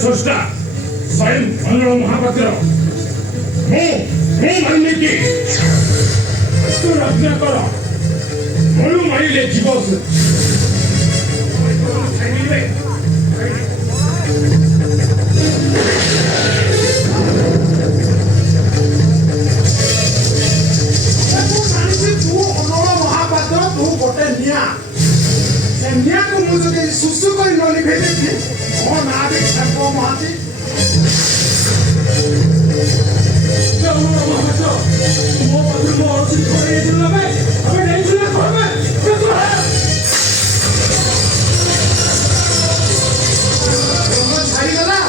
स्रष्टा स्वयं मंगल महापात्र मानिकी रत्नाकर मनु मारे जीव महापात्र तू गोटे निया निया को मुझे सुसु कर नली भेजे थी ओ ना भी सबको महाती महापात्र मो पात्र मो अर्सी करे दिला बे अबे नहीं सुना करबे क्या तो है तो छाई गला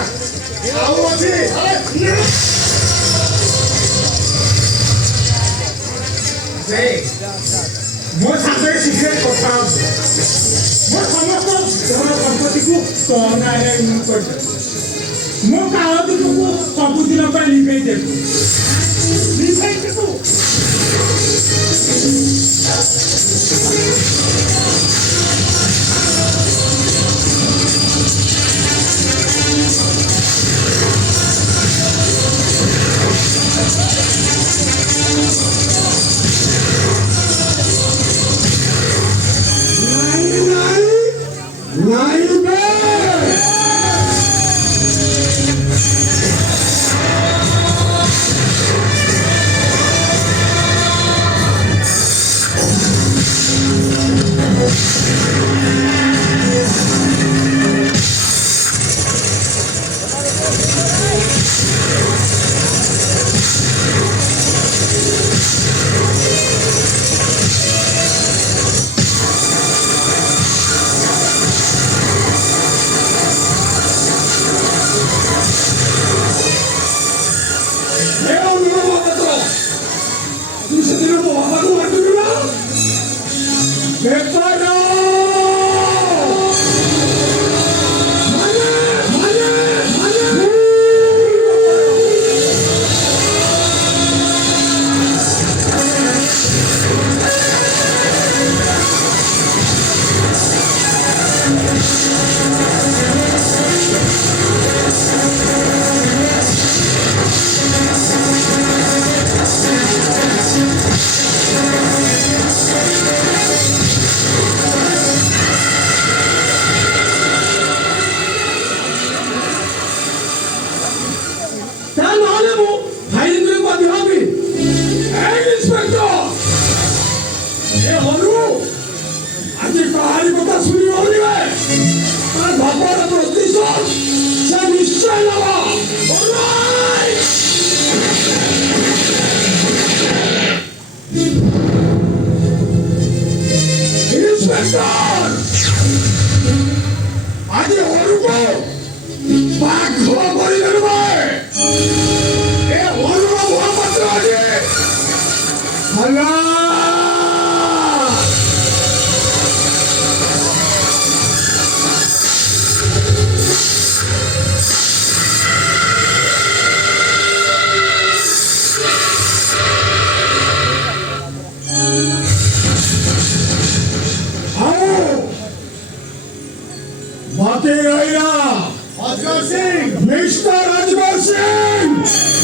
आउ अछि अरे मो साथे सिक्रेट କଥା मो समस्त धन संपत्ति को सोना रे कर मो कागज को सब दिन पर लिखै दे लिखै के तू मिस्टर अजगर सिंह